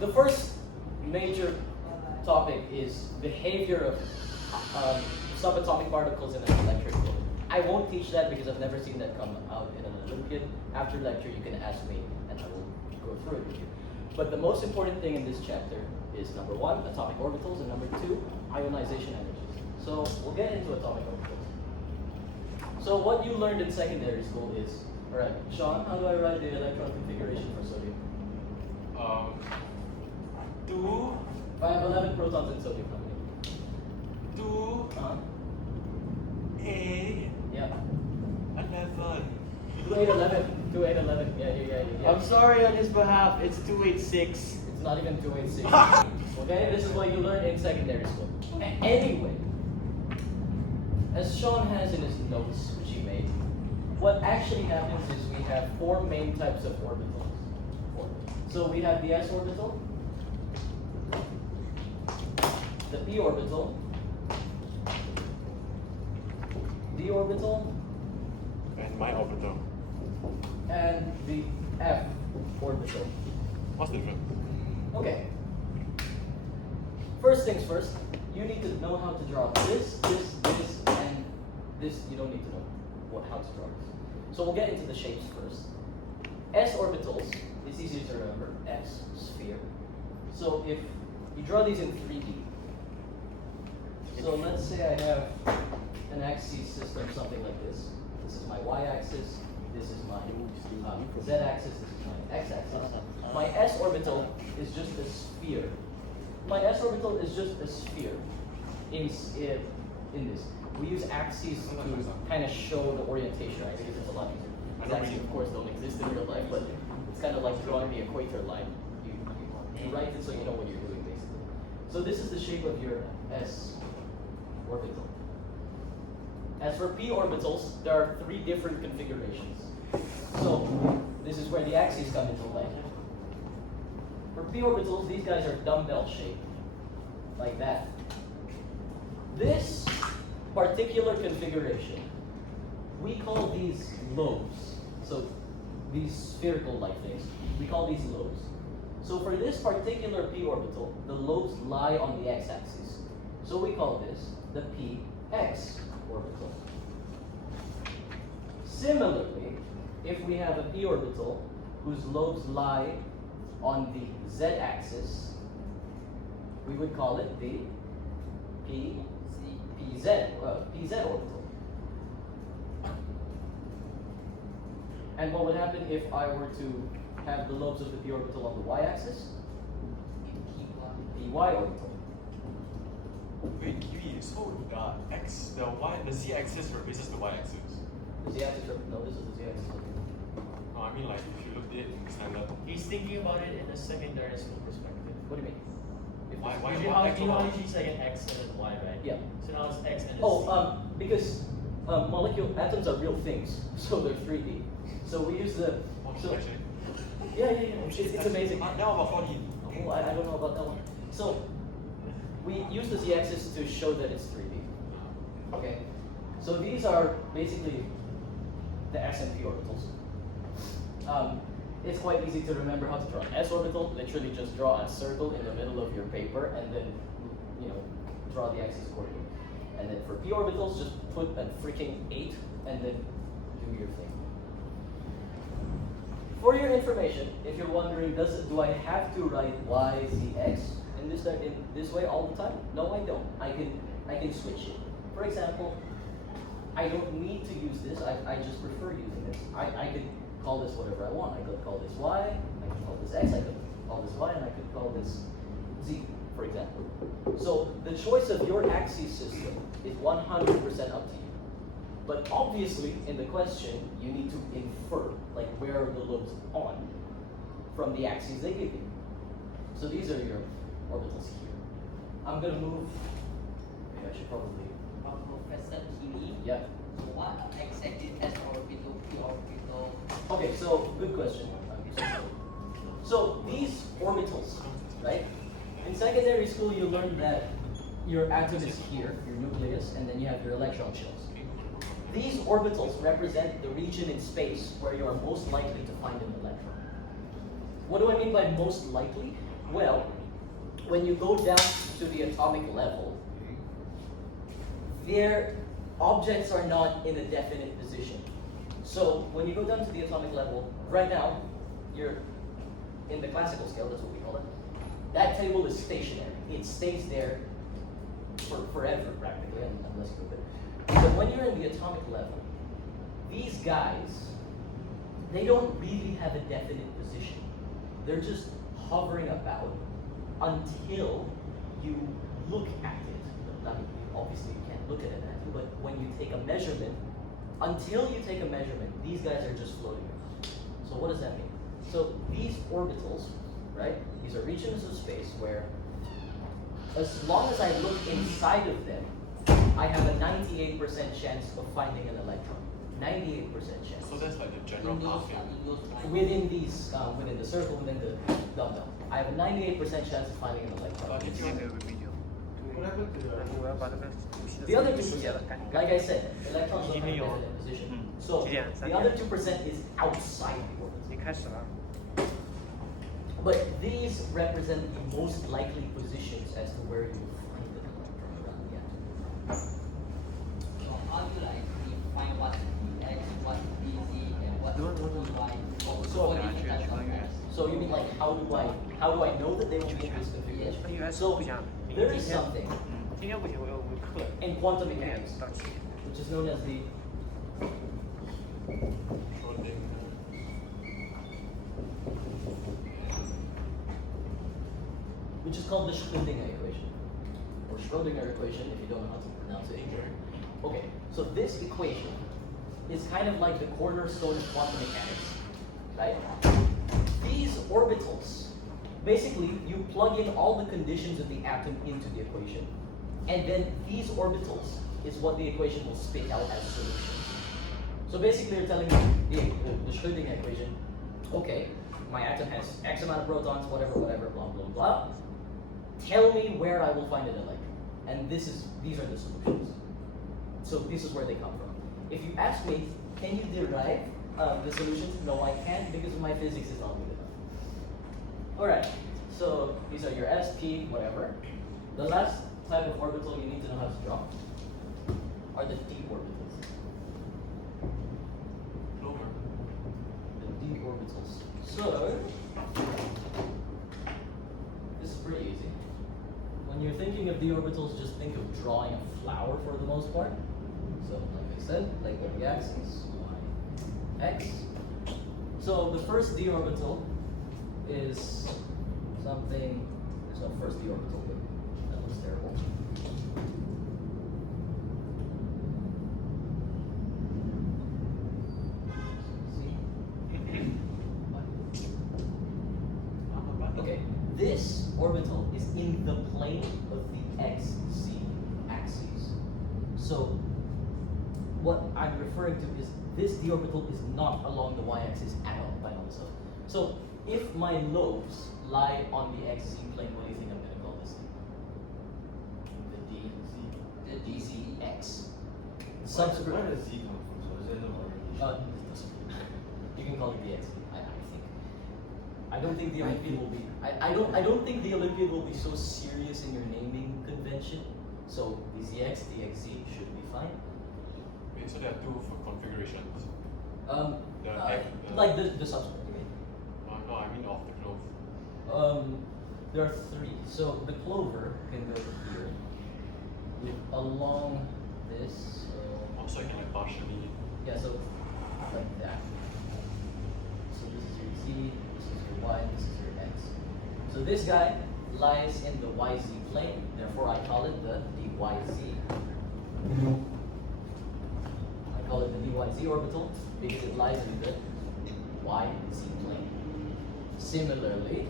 The first major topic is behavior of subatomic particles in an electric field. I won't teach that because I've never seen that come out in an Olympiad. After lecture, you can ask me and I will go through it with you. But the most important thing in this chapter is number 1, atomic orbitals, and number 2, ionization energies. So we'll get into atomic orbitals. So what you learned in secondary school is, alright, Sean, how do I write the electron configuration for sodium? 2, I have 11 protons in sodium. How many? 2, A, Yeah. 11. 2811. 2811. Yeah. I'm sorry on his behalf, it's 286. It's not even 286. Okay, this is what you learned in secondary school. Anyway, as Sean has in his notes, which he made, what actually happens is we have 4 main types of orbitals. 4. So we have the s orbital, the p orbital, d orbital, And my orbital. and the f orbital. What's the difference? Okay. First things first, you need to know how to draw this, and this. You don't need to know how to draw this. So we'll get into the shapes first. S orbitals, it's easier to remember. S, sphere. So if you draw these in 3D, so let's say I have an axis system, something like this. This is my y-axis, this is my z-axis, this is my x-axis. My s orbital is just a sphere. My s orbital is just a sphere in this. We use axes to kind of show the orientation, right? Because it's a lot easier. These axes, of course, don't exist in real life, but it's kind of like drawing the equator line. You write it so you know what you're doing, basically. So this is the shape of your s orbital. As for p orbitals, there are 3 different configurations. So this is where the axes come into play. For p orbitals, these guys are dumbbell shaped, like that. This particular configuration, we call these lobes. So these spherical-like things, we call these lobes. So for this particular p orbital, the lobes lie on the x-axis. So we call this the px orbital. Similarly, if we have a p orbital whose lobes lie on the z-axis, we would call it the pz orbital. And what would happen if I were to have the lobes of the p orbital on the y-axis? Py orbital. Wait, Kiwi, so the z-axis replaces the y-axis. The z-axis, no, this is the z-axis. No, I mean like if you looked at it in standard. He's thinking about it in a secondary school perspective. What do you mean? If Why- this- why- Usually, why- you know how usually say an X and a Y, right? Yeah. So now it's X and a Oh, because atoms are real things, so they're 3D. So we use the. Oh, So, actually. yeah. It's amazing. Now about 4D. Oh, I don't know about that one. So we use the z-axis to show that it's 3D. Okay. So these are basically the s and p orbitals. It's quite easy to remember how to draw an s orbital. Literally just draw a circle in the middle of your paper and then, draw the axis accordingly. And then for p orbitals, just put a freaking 8 and then do your thing. For your information, if you're wondering, do I have to write y, z, x in this way all the time? No, I don't. I can switch it. For example, I don't need to use this. I just prefer using this. I could call this whatever I want. I could call this y, I could call this x, I could call this y, and I could call this z, for example. So the choice of your axis system is 100% up to you. But obviously, in the question, you need to infer, like, where are the lobes on from the axes they give you. So these are your orbitals here. I'm going to move, maybe I should probably, Professor Kiwi, yeah. what exactly is S orbital, P orbital? Okay, so good question. So these orbitals, right? In secondary school, you learned that your atom is here, your nucleus, and then you have your electron shells. These orbitals represent the region in space where you are most likely to find an electron. What do I mean by most likely? Well, when you go down to the atomic level, their objects are not in a definite position. So when you go down to the atomic level, right now, you're in the classical scale, that's what we call it. That table is stationary. It stays there for forever, practically, unless you move it. But when you're in the atomic level, these guys, they don't really have a definite position. They're just hovering about until you look at it. I mean, obviously you can't look at it, but when you take a measurement, until you take a measurement, these guys are just floating around. So what does that mean? So these orbitals, right? These are regions of space where, as long as I look inside of them, I have a 98% chance of finding an electron. 98% chance. So that's like the general path here. Within these, within the circle, within the dumbbell, I have a 98% chance of finding an electron. But it's not The other 2%, like I said, electrons don't have a definite position. So the other 2% is outside the orbit. But these represent the most likely positions as to where you will find an electron around the atom. So how do you like define what X, what BZ, and what Y? So- So you mean like how do I know that they will be in this configuration? So there is something in quantum mechanics which is known as the which is called the Schrödinger equation, or Schrödinger equation if you don't know how to pronounce it. Okay, so this equation is kind of like the cornerstone of quantum mechanics, right? These orbitals, basically, you plug in all the conditions of the atom into the equation, and then these orbitals is what the equation will spit out as solutions. So basically, you're telling me the Schrödinger equation, okay, my atom has X amount of protons, whatever, blah, blah, blah. Tell me where I will find an electron. And these are the solutions. So this is where they come from. If you ask me, can you derive the solutions? No, I can't because my physics is not good enough. Alright, so these are your S, P, whatever. The last type of orbital you need to know how to draw are the d orbitals. The d orbitals. So, this is pretty easy. When you're thinking of d orbitals, just think of drawing a flower for the most part. So, like I said, like the axis, y, x. So the first d orbital is something. There's no first d orbital, but that looks terrible. Okay, this orbital is in the plane of the xz axis. So what I'm referring to is this d orbital is not along the y-axis at all by itself. So if my lobes lie on the xz plane, what do you think I'm going to call this thing? The dzx. Subscript. Where does Z come from? So is there no orientation? You can call it the x. I think. I don't think the Olympiad will be. I don't think the Olympiad will be so serious in your naming convention. So the zx, the xz should be fine. Wait, so there are two configurations. Like the subscript, you mean? No, I mean of the clove. There are three. So the clover can go here, along this. Also, I can like partially. Yeah, so like that. So this is your z, this is your y, this is your x. So this guy lies in the yz plane. Therefore, I call it the dyz. I call it the dyz orbital because it lies in the yz plane. Similarly,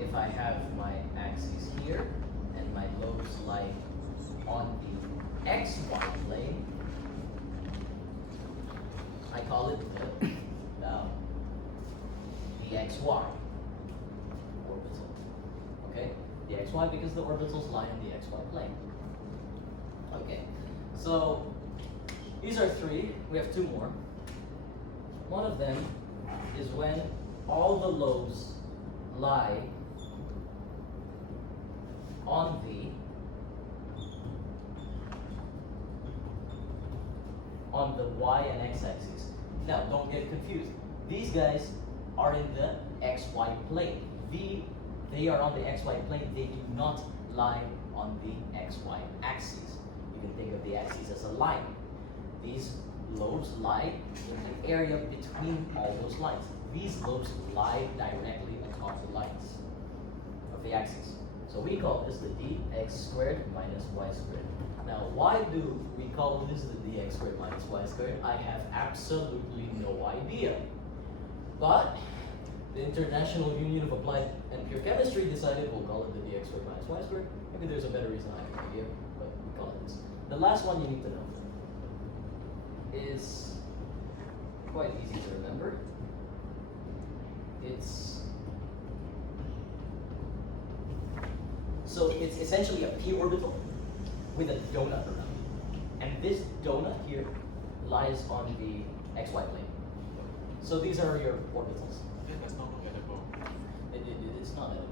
if I have my axis here and my lobes lie on the xy plane, I call it the xy orbital. Okay? The xy because the orbitals lie on the xy plane. Okay. So these are three. We have two more. One of them is when all the lobes lie on the y and x axis. Now, don't get confused. These guys are in the xy plane. They are on the xy plane. They do not lie on the xy axis. You can think of the axis as a line. These lobes lie in the area between all those lines. These lobes lie directly atop the lines of the axis. So we call this the dx squared minus y squared. Now, why do we call this the dx squared minus y squared? I have absolutely no idea. But the International Union of Applied and Pure Chemistry decided we'll call it the dx squared minus y squared. Maybe there's a better reason, I have no idea, but we call it this. The last one you need to know is quite easy to remember. It's essentially a p orbital with a donut around it. And this donut here lies on the xy plane. So these are your orbitals. Then that's not edible. It's not edible.